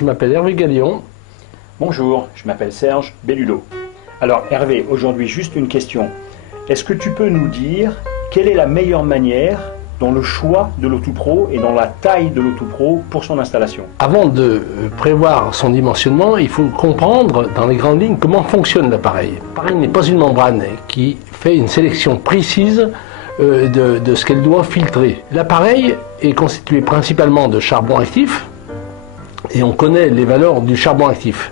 je m'appelle Hervé Gallion. Bonjour, je m'appelle Serge Bellulo. Alors Hervé, aujourd'hui juste une question. Est-ce que tu peux nous dire quelle est la meilleure manière dans le choix de l'Auto-Pro et dans la taille de l'Auto-Pro pour son installation? Avant de prévoir son dimensionnement, il faut comprendre dans les grandes lignes comment fonctionne l'appareil. L'appareil n'est pas une membrane qui fait une sélection précise de ce qu'elle doit filtrer. L'appareil est constitué principalement de charbon actif et on connaît les valeurs du charbon actif.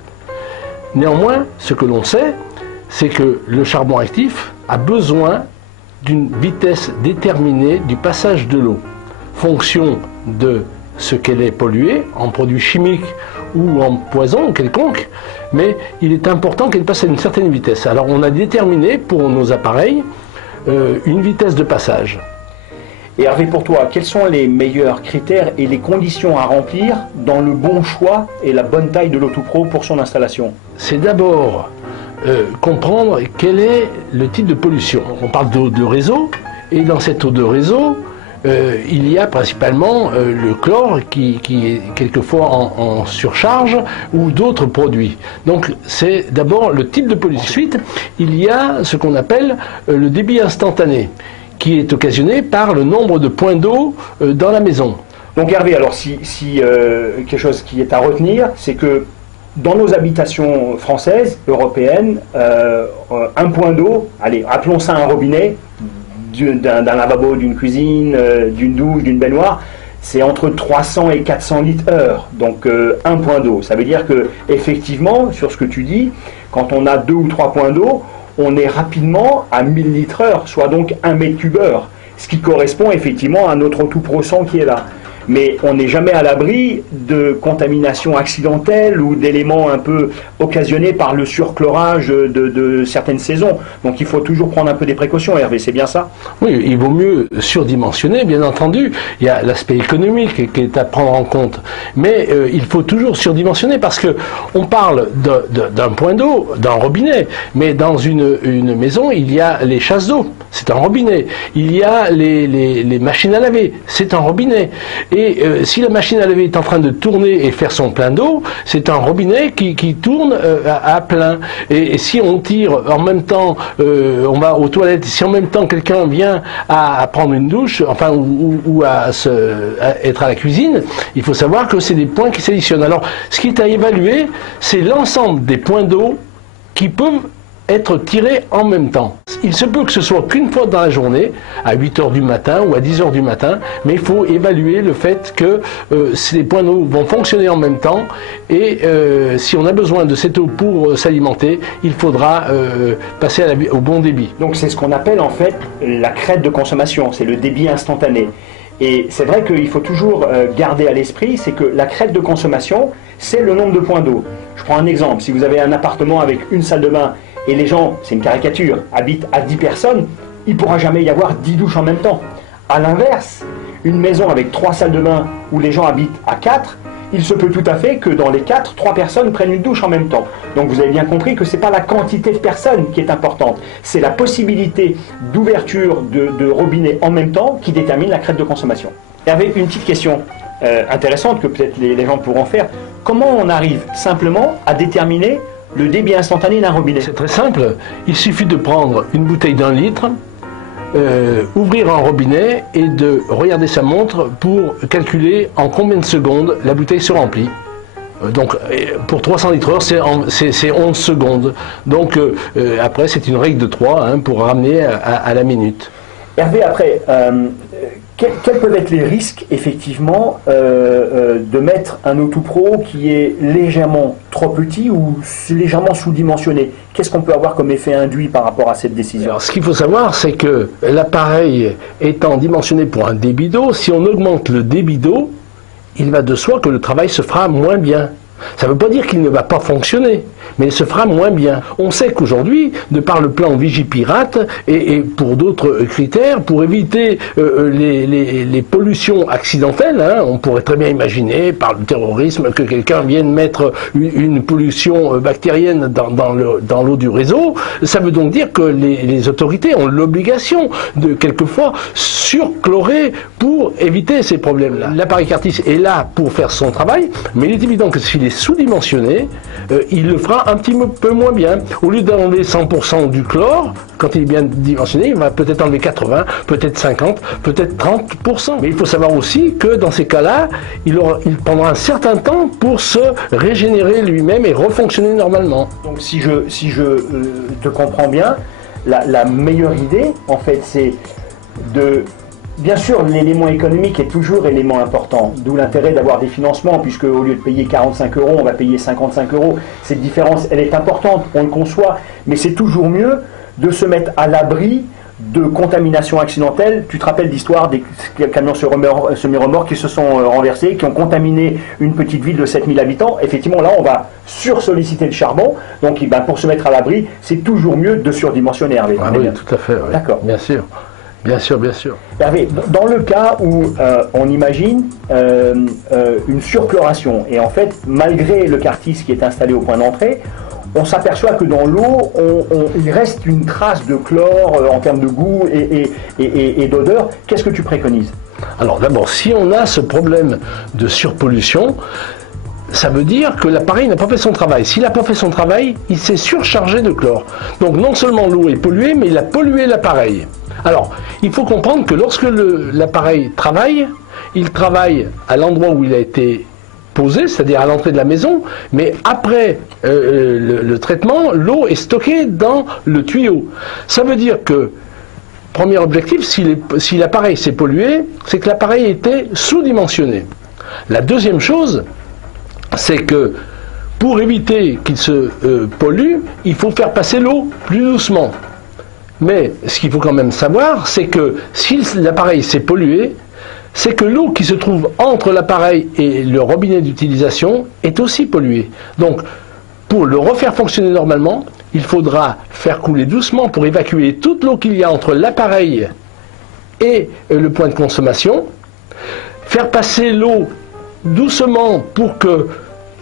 Néanmoins, ce que l'on sait, c'est que le charbon actif a besoin d'une vitesse déterminée du passage de l'eau, fonction de ce qu'elle est polluée en produits chimiques ou en poison quelconque, mais il est important qu'elle passe à une certaine vitesse. Alors on a déterminé pour nos appareils une vitesse de passage. Et Hervé, pour toi, quels sont les meilleurs critères et les conditions à remplir dans le bon choix et la bonne taille de l'Auto-Pro pour son installation? C'est d'abord comprendre quel est le type de pollution. On parle d'eau de réseau, et dans cette eau de réseau, il y a principalement le chlore qui est quelquefois en surcharge ou d'autres produits. Donc c'est d'abord le type de pollution. Ensuite, il y a ce qu'on appelle le débit instantané, qui est occasionné par le nombre de points d'eau dans la maison. Donc Hervé, alors si quelque chose qui est à retenir, c'est que dans nos habitations françaises, européennes, un point d'eau, allez, appelons ça un robinet, d'un lavabo, d'une cuisine, d'une douche, d'une baignoire, c'est entre 300 et 400 litres heure. Donc un point d'eau. Ça veut dire que effectivement, sur ce que tu dis, quand on a 2 ou 3 points d'eau, on est rapidement à 1000 litres heure, soit donc 1 mètre cube heure, ce qui correspond effectivement à notre Auto-Pro 100 qui est là. Mais on n'est jamais à l'abri de contamination accidentelle ou d'éléments un peu occasionnés par le surchlorage de certaines saisons. Donc il faut toujours prendre un peu des précautions, Hervé, c'est bien ça? Oui, il vaut mieux surdimensionner, bien entendu. Il y a l'aspect économique qui est à prendre en compte. Mais il faut toujours surdimensionner parce que on parle d'un point d'eau, d'un robinet. Mais dans une maison, il y a les chasses d'eau, c'est un robinet. Il y a les machines à laver, c'est un robinet. Et si la machine à laver est en train de tourner et faire son plein d'eau, c'est un robinet qui tourne à plein. Et si on tire en même temps, on va aux toilettes, si en même temps quelqu'un vient à prendre une douche, enfin ou à être à la cuisine, il faut savoir que c'est des points qui s'additionnent. Alors, ce qui est à évaluer, c'est l'ensemble des points d'eau qui peuvent être tirés en même temps. Il se peut que ce soit qu'une fois dans la journée, à 8 h du matin ou à 10 h du matin, mais il faut évaluer le fait que ces points d'eau vont fonctionner en même temps et si on a besoin de cette eau pour s'alimenter, il faudra passer au bon débit. Donc c'est ce qu'on appelle en fait la crête de consommation, c'est le débit instantané. Et c'est vrai qu'il faut toujours garder à l'esprit, c'est que la crête de consommation, c'est le nombre de points d'eau. Je prends un exemple, si vous avez un appartement avec une salle de bain et les gens, c'est une caricature, habitent à 10 personnes, il ne pourra jamais y avoir 10 douches en même temps. A l'inverse, une maison avec 3 salles de bain où les gens habitent à 4, il se peut tout à fait que dans les 4, 3 personnes prennent une douche en même temps. Donc vous avez bien compris que ce n'est pas la quantité de personnes qui est importante, c'est la possibilité d'ouverture de robinet en même temps qui détermine la crête de consommation. Hervé, une petite question intéressante que peut-être les gens pourront faire. Comment on arrive simplement à déterminer le débit instantané d'un robinet? C'est très simple, il suffit de prendre une bouteille d'1 litre, ouvrir un robinet et de regarder sa montre pour calculer en combien de secondes la bouteille se remplit. Donc pour 300 litres heure, c'est 11 secondes. Donc après c'est une règle de 3 pour ramener à la minute. Hervé, après, quels peuvent être les risques, effectivement, de mettre un Auto-Pro qui est légèrement trop petit ou légèrement sous-dimensionné? Qu'est-ce qu'on peut avoir comme effet induit par rapport à cette décision? Alors, ce qu'il faut savoir, c'est que l'appareil étant dimensionné pour un débit d'eau, si on augmente le débit d'eau, il va de soi que le travail se fera moins bien. Ça ne veut pas dire qu'il ne va pas fonctionner, mais elle se fera moins bien. On sait qu'aujourd'hui, de par le plan Vigipirate et pour d'autres critères, pour éviter les pollutions accidentelles, hein, on pourrait très bien imaginer par le terrorisme que quelqu'un vienne mettre une pollution bactérienne dans l'eau du réseau. Ça veut donc dire que les autorités ont l'obligation de quelquefois surchlorer pour éviter ces problèmes-là. L'appareil Cartis est là pour faire son travail, mais il est évident que s'il est sous-dimensionné, il le fera un petit peu moins bien. Au lieu d'enlever 100% du chlore, quand il est bien dimensionné, il va peut-être enlever 80, peut-être 50, peut-être 30%. Mais il faut savoir aussi que dans ces cas-là, il prendra un certain temps pour se régénérer lui-même et refonctionner normalement. Donc si je te comprends bien, la meilleure idée, en fait, c'est de... Bien sûr, l'élément économique est toujours élément important, d'où l'intérêt d'avoir des financements, puisque au lieu de payer 45 €, on va payer 55 €. Cette différence, elle est importante, on le conçoit, mais c'est toujours mieux de se mettre à l'abri de contamination accidentelle. Tu te rappelles l'histoire des camions semi-remorques qui se sont renversés, qui ont contaminé une petite ville de 7000 habitants. Effectivement, là, on va sursolliciter le charbon. Donc, pour se mettre à l'abri, c'est toujours mieux de surdimensionner, Hervé. Ah oui, tout à fait. Oui. D'accord. Bien sûr. Bien sûr, bien sûr. Hervé, dans le cas où on imagine une surchloration, et en fait, malgré le Cartis qui est installé au point d'entrée, on s'aperçoit que dans l'eau, il reste une trace de chlore en termes de goût et d'odeur. Qu'est-ce que tu préconises? Alors d'abord, si on a ce problème de surpollution, ça veut dire que l'appareil n'a pas fait son travail. S'il n'a pas fait son travail, il s'est surchargé de chlore. Donc non seulement l'eau est polluée, mais il a pollué l'appareil. Alors, il faut comprendre que lorsque l'appareil travaille, il travaille à l'endroit où il a été posé, c'est-à-dire à l'entrée de la maison, mais après le traitement, l'eau est stockée dans le tuyau. Ça veut dire que, premier objectif, si l'appareil s'est pollué, c'est que l'appareil était sous-dimensionné. La deuxième chose, c'est que pour éviter qu'il se pollue, il faut faire passer l'eau plus doucement. Mais ce qu'il faut quand même savoir, c'est que si l'appareil s'est pollué, c'est que l'eau qui se trouve entre l'appareil et le robinet d'utilisation est aussi polluée. Donc, pour le refaire fonctionner normalement, il faudra faire couler doucement pour évacuer toute l'eau qu'il y a entre l'appareil et le point de consommation, faire passer l'eau doucement pour que,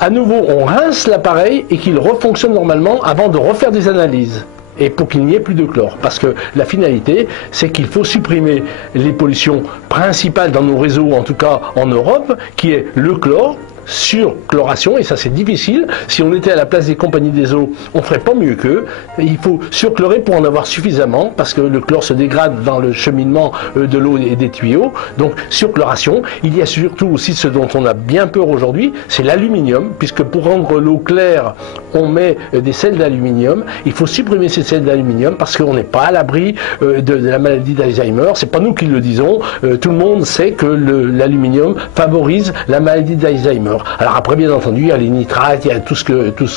à nouveau, on rince l'appareil et qu'il refonctionne normalement avant de refaire des analyses. Et pour qu'il n'y ait plus de chlore. Parce que la finalité, c'est qu'il faut supprimer les pollutions principales dans nos réseaux, en tout cas en Europe, qui est le chlore, surchloration, et ça c'est difficile. Si on était à la place des compagnies des eaux, on ferait pas mieux qu'eux. Il faut surchlorer pour en avoir suffisamment, parce que le chlore se dégrade dans le cheminement de l'eau et des tuyaux. Donc surchloration. Il y a surtout aussi ce dont on a bien peur aujourd'hui, c'est l'aluminium, puisque pour rendre l'eau claire, on met des sels d'aluminium. Il faut supprimer ces sels d'aluminium parce qu'on n'est pas à l'abri de la maladie d'Alzheimer. C'est pas nous qui le disons. Tout le monde sait que l'aluminium favorise la maladie d'Alzheimer. Alors après, bien entendu, il y a les nitrates, il y a tout ce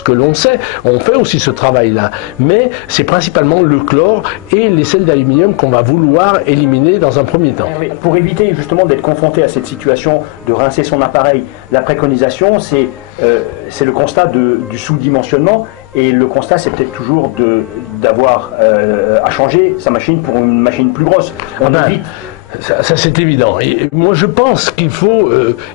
que l'on sait. On fait aussi ce travail-là. Mais c'est principalement le chlore et les sels d'aluminium qu'on va vouloir éliminer dans un premier temps. Pour éviter justement d'être confronté à cette situation de rincer son appareil, la préconisation, c'est le constat du sous-dimensionnement. Et le constat, c'est peut-être toujours d'avoir à changer sa machine pour une machine plus grosse. On évite... Ça c'est évident. Et moi je pense qu'il faut,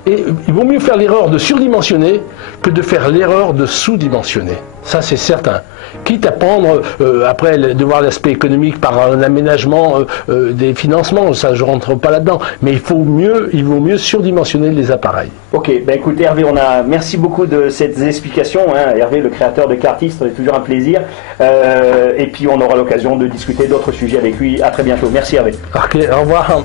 il vaut mieux faire l'erreur de surdimensionner que de faire l'erreur de sous-dimensionner. Ça c'est certain. Quitte à prendre, après de voir l'aspect économique par un aménagement des financements, ça je rentre pas là-dedans. Mais il vaut mieux surdimensionner les appareils. Ok, ben écoutez Hervé, merci beaucoup de ces explications. Hein. Hervé, le créateur de Cartis, c'est toujours un plaisir. Et puis on aura l'occasion de discuter d'autres sujets avec lui. À très bientôt. Merci Hervé. Ok, au revoir.